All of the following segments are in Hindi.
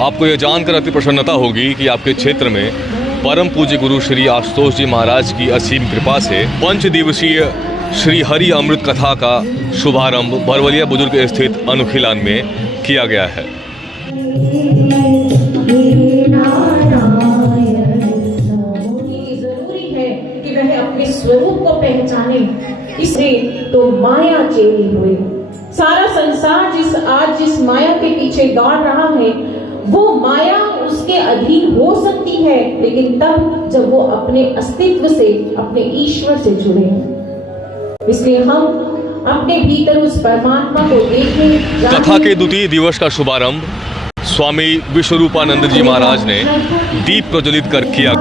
आपको यह जानकर अति प्रसन्नता होगी कि आपके क्षेत्र में परम पूज्य गुरु श्री आशुतोष जी महाराज की असीम कृपा से 5 दिवसीय श्री हरि अमृत कथा का शुभारंभ बरवलिया बुजुर्ग स्थित अनुखिलान में किया गया है। जरूरी है कि वह अपने स्वरूप को पहचाने, इसलिए तो माया चेली हुई। सारा संसार जिस माया के पीछे दौड़ रहा है, वो माया उसके अधीन हो सकती है, लेकिन तब जब वो अपने अस्तित्व से, अपने ईश्वर से जुड़े। इसलिए हम अपने भीतर उस परमात्मा को देखें। कथा के द्वितीय दिवस का शुभारंभ स्वामी विश्वरूपानंद जी महाराज ने दीप प्रज्वलित कर किया।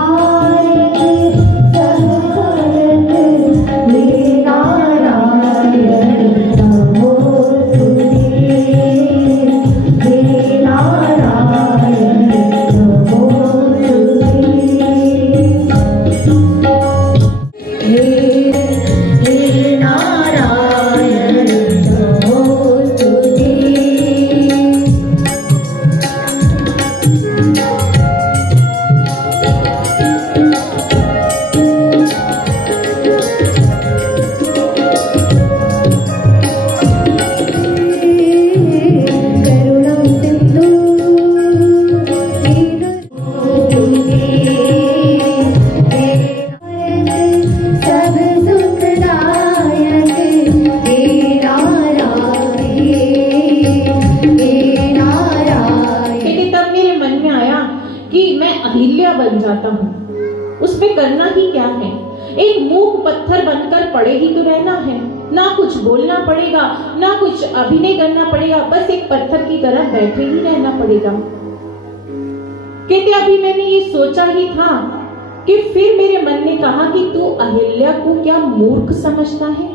बन जाता हूँ, उसमें करना ही क्या है? एक मूक पत्थर बनकर पड़े ही तो रहना है, ना कुछ बोलना पड़ेगा, ना कुछ अभिनय करना पड़ेगा, बस एक पत्थर की तरह बैठे ही रहना पड़ेगा। कहते अभी मैंने ये सोचा ही था कि फिर मेरे मन ने कहा कि तू अहिल्या को क्या मूर्ख समझता है?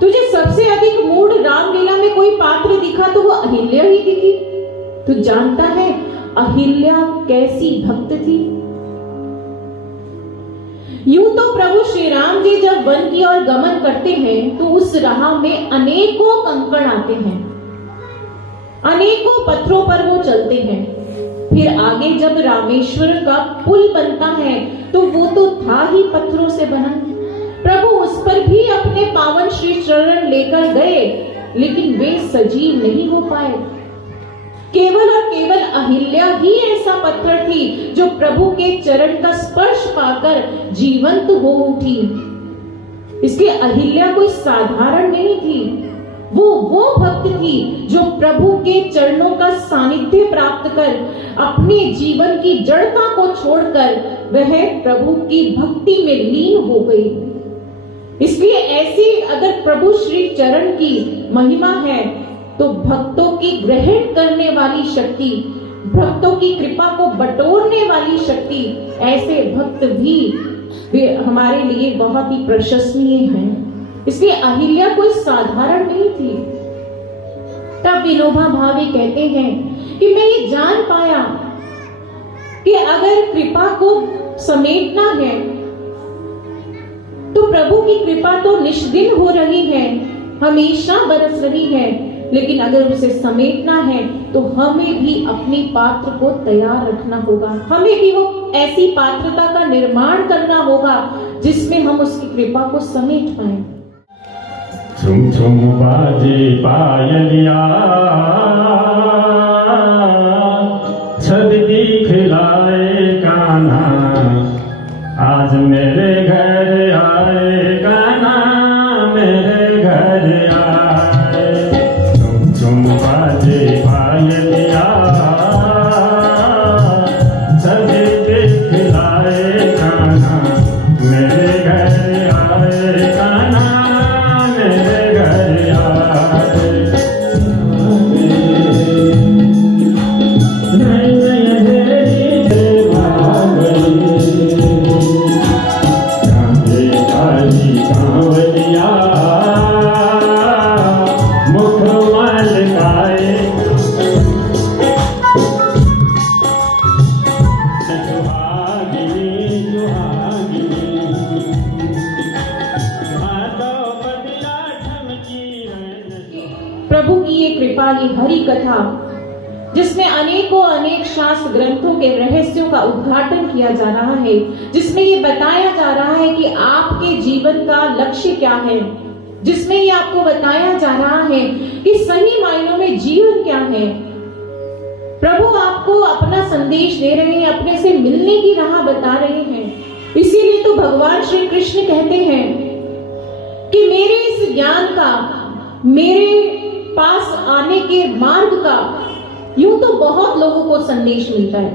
तुझे सबसे अधिक मूढ़ रामलीला में कोई पात्र दिखा तो वो अहिल्या ही दिखी। तू जानता है अहिल्या कैसी भक्त थी? यूं तो प्रभु श्री राम जी जब वन की ओर गमन करते हैं तो उस राह में अनेकों कंकड़ आते हैं, अनेकों पत्थरों पर वो चलते हैं। फिर आगे जब रामेश्वर का पुल बनता है तो वो तो था ही पत्थरों से बना। प्रभु उस पर भी अपने पावन श्री चरण लेकर गए, लेकिन वे सजीव नहीं हो पाए। केवल और केवल अहिल्या ही ऐसा पत्थर थी जो प्रभु के चरण का स्पर्श पाकर जीवंत हो उठी। इसलिए अहिल्या कोई साधारण नहीं थी, वो भक्त थी जो प्रभु के चरणों का सानिध्य प्राप्त कर अपने जीवन की जड़ता को छोड़कर वह प्रभु की भक्ति में लीन हो गई। इसलिए ऐसी अगर प्रभु श्री चरण की महिमा है तो भक्तों की ग्रहण करने वाली शक्ति, भक्तों की कृपा को बटोरने वाली शक्ति, ऐसे भक्त भी वे हमारे लिए बहुत ही प्रशंसनीय हैं। इसलिए अहिल्या कोई साधारण नहीं थी। तब विनोबा भावे कहते हैं कि मैं ये जान पाया कि अगर कृपा को समेटना है तो प्रभु की कृपा तो निष्दिन हो रही है, हमेशा बरस रही है, लेकिन अगर उसे समेटना है तो हमें भी अपनी पात्र को तैयार रखना होगा। हमें भी वो ऐसी पात्रता का निर्माण करना होगा जिसमें हम उसकी कृपा को समेट पाए। झुम झुम बाजे पायलिया, छद दिखलाए कान्हा, आज मेरे घर आए कान्हा, मेरे घर आए। झुम झुम बाजे पायलिया, छद दिखलाए कान्हा, मेरे घर आए कान्हा, मेरे घर आए। प्रभु की ये कृपा, ये हरि कथा जिस जिसमें अनेकों अनेक शास्त्र ग्रंथों के रहस्यों का उद्घाटन किया जा रहा है, जिसमें ये बताया जा रहा है कि आपके जीवन का लक्ष्य क्या है, जिसमें ये आपको बताया जा रहा है कि सही मायनों में जीवन क्या है। प्रभु आपको अपना संदेश दे रहे हैं, अपने से मिलने की राह बता रहे हैं। इसीलिए तो भगवान श्री कृष्ण कहते हैं कि मेरे इस ज्ञान का, मेरे पास आने के मार्ग का यूं तो बहुत लोगों को संदेश मिलता है,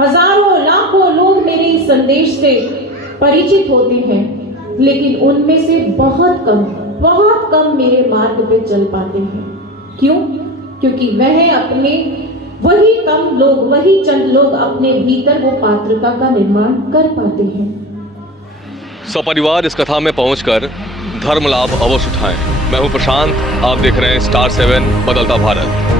हजारों लाखों लोग मेरे इस संदेश से परिचित होते हैं, लेकिन उनमें से बहुत कम मेरे मार्ग पे चल पाते हैं। क्यों? क्योंकि वही कम लोग, वही चंद लोग अपने भीतर वो पात्रता का निर्माण कर पाते हैं। सपरिवार इस कथा में पहुंचकर धर्म लाभ अवश्य उठाएं। मैं हूं प्रशांत, आप देख रहे हैं स्टार 7 बदलता भारत।